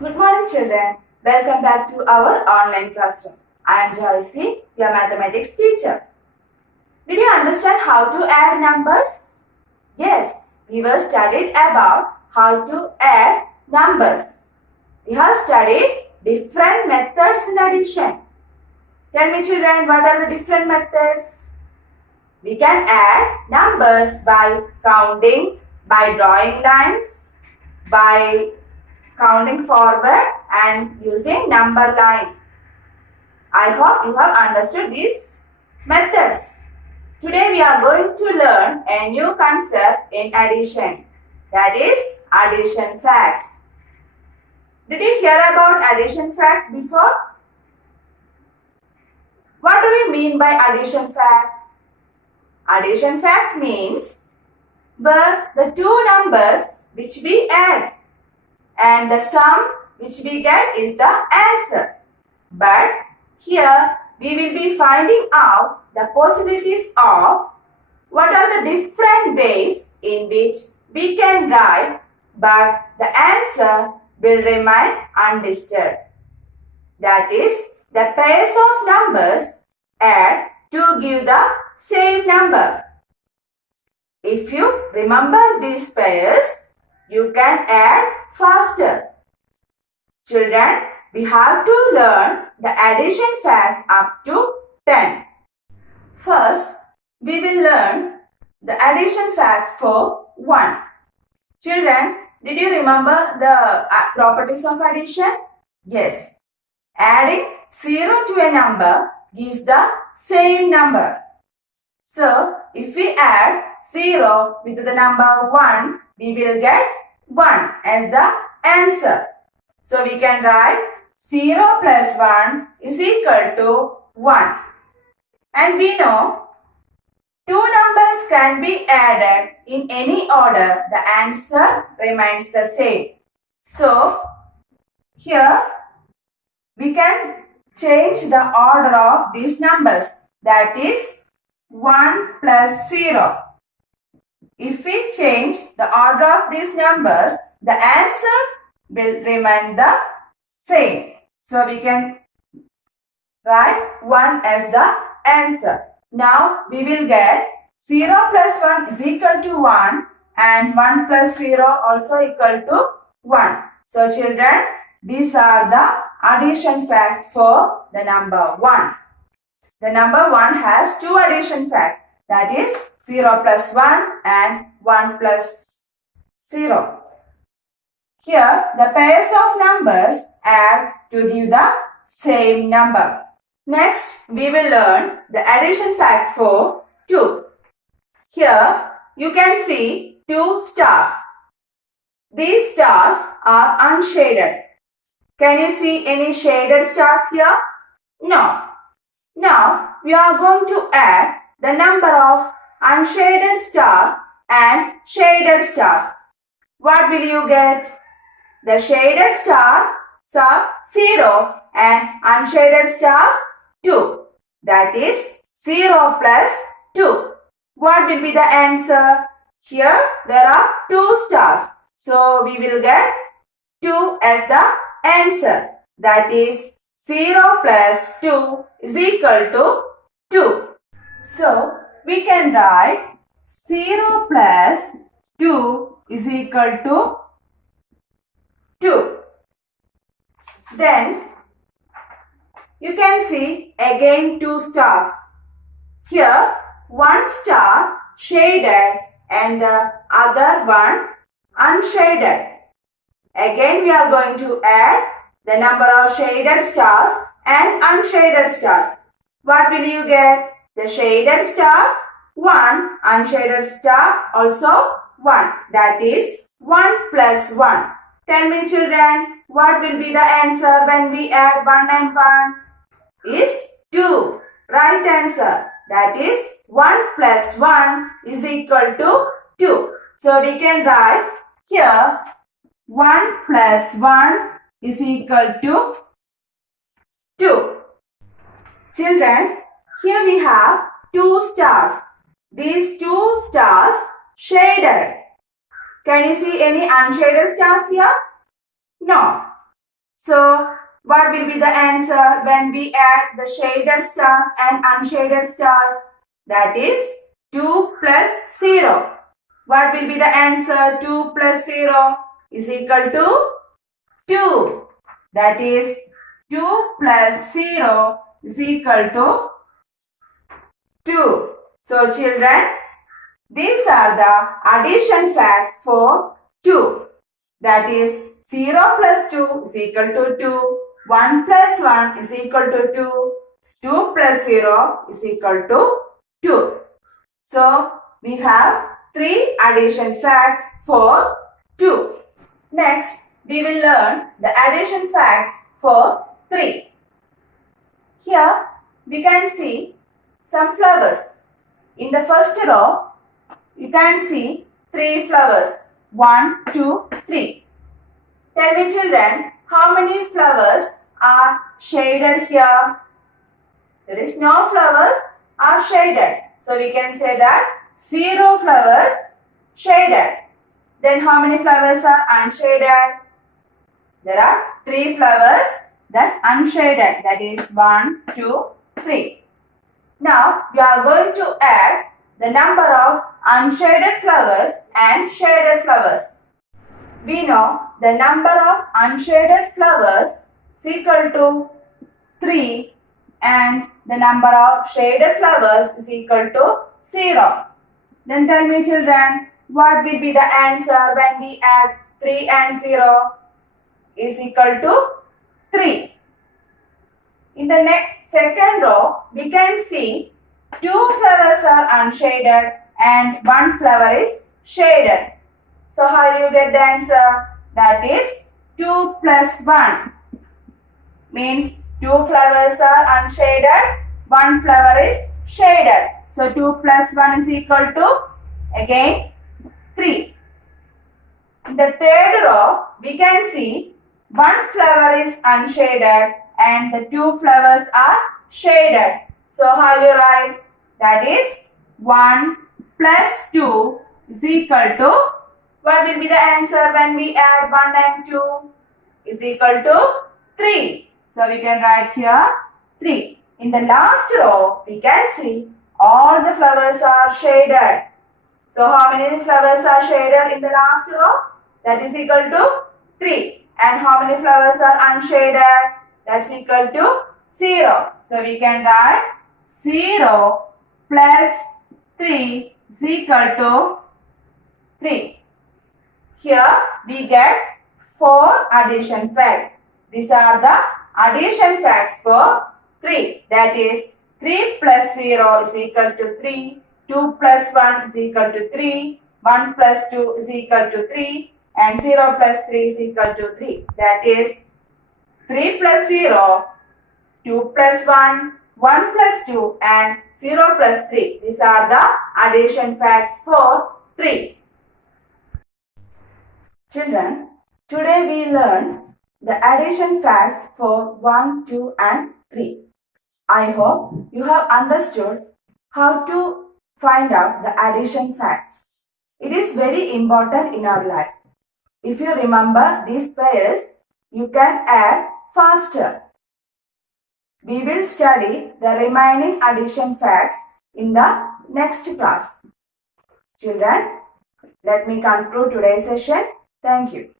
Good morning, children. Welcome back to our online classroom. I am Joycey, your mathematics teacher. Did you understand how to add numbers? Yes, we were studied about how to add numbers. We have studied different methods in addition. Tell me, children, what are the different methods? We can add numbers by counting, by drawing lines, by counting forward and using number line. I hope you have understood these methods. Today we are going to learn a new concept in addition, that is addition fact. Did you hear about addition fact before? What do we mean by addition fact? Addition fact means the two numbers which we add and the sum which we get is the answer. But here we will be finding out the possibilities of what are the different ways in which we can write, but the answer will remain undisturbed. That is, the pairs of numbers add to give the same number. If you remember these pairs, you can add faster. Children, we have to learn the addition fact up to 10. First, we will learn the addition fact for 1. Children, did you remember the properties of addition? Yes. Adding 0 to a number gives the same number. So, if we add 0 with the number 1, we will get 1 as the answer. So, we can write 0 plus 1 is equal to 1. And we know two numbers can be added in any order. The answer remains the same. So, here we can change the order of these numbers. That is 1 plus 0. If we change the order of these numbers, the answer will remain the same. So we can write 1 as the answer. Now we will get 0 plus 1 is equal to 1 and 1 plus 0 also equal to 1. So children, these are the addition fact for the number 1. The number 1 has two addition facts, that is 0 plus 1 and 1 plus 0. Here the pairs of numbers add to give the same number. Next we will learn the addition fact for 2. Here you can see two stars. These stars are unshaded. Can you see any shaded stars here? No. Now we are going to add the number of unshaded stars and shaded stars. What will you get? The shaded stars are 0 and unshaded stars 2. That is 0 plus 2. What will be the answer? Here there are two stars. So we will get 2 as the answer. That is 0 plus 2 is equal to 2. So, we can write 0 plus 2 is equal to 2. Then, you can see again two stars. Here, one star shaded and the other one unshaded. Again, we are going to add the number of shaded stars and unshaded stars. What will you get? The shaded star 1, unshaded star also 1. That is 1 plus 1. Tell me children, what will be the answer when we add 1 and 1? Is 2. Right answer. That is 1 plus 1 is equal to 2. So we can write here 1 plus 1 is equal to 2. Children, here we have two stars. These two stars shaded. Can you see any unshaded stars here? No. So, what will be the answer when we add the shaded stars and unshaded stars? That is 2 plus 0. What will be the answer? 2 plus 0 is equal to 2. That is 2 plus 0 is equal to 2. So, children, these are the addition fact for 2. That is 0 plus 2 is equal to 2. 1 plus 1 is equal to 2. 2 plus 0 is equal to 2. So, we have 3 addition fact for 2. Next, we will learn the addition facts for 3. Here, we can see some flowers. In the first row, you can see 3 flowers. 1, 2, 3. Tell me, children, how many flowers are shaded here? There is no flowers are shaded. So we can say that 0 flowers shaded. Then how many flowers are unshaded? There are 3 flowers that's unshaded. That is 1, 2, 3. Now we are going to add the number of unshaded flowers and shaded flowers. We know the number of unshaded flowers is equal to 3 and the number of shaded flowers is equal to 0. Then tell me, children, what will be the answer when we add 3 and 0 is equal to 3. In the second row, we can see 2 flowers are unshaded and 1 flower is shaded. So how do you get the answer? That is 2 plus 1 means 2 flowers are unshaded, 1 flower is shaded. So 2 plus 1 is equal to again 3. In the third row, we can see 1 flower is unshaded and the 2 flowers are shaded. So how you write? That is 1 plus 2 is equal to, what will be the answer when we add 1 and 2? Is equal to 3. So we can write here 3. In the last row, we can see all the flowers are shaded. So how many flowers are shaded in the last row? That is equal to 3. And how many flowers are unshaded? That's equal to 0. So we can write 0 plus 3 is equal to 3. Here we get 4 addition facts. These are the addition facts for 3. That is 3 plus 0 is equal to 3. 2 plus 1 is equal to 3. 1 plus 2 is equal to 3. And 0 plus 3 is equal to 3. That is 3 plus 0, 2 plus 1, 1 plus 2 and 0 plus 3. These are the addition facts for 3. Children, today we learned the addition facts for 1, 2 and 3. I hope you have understood how to find out the addition facts. It is very important in our life. If you remember these pairs, you can add faster. We will study the remaining addition facts in the next class. Children, let me conclude today's session. Thank you.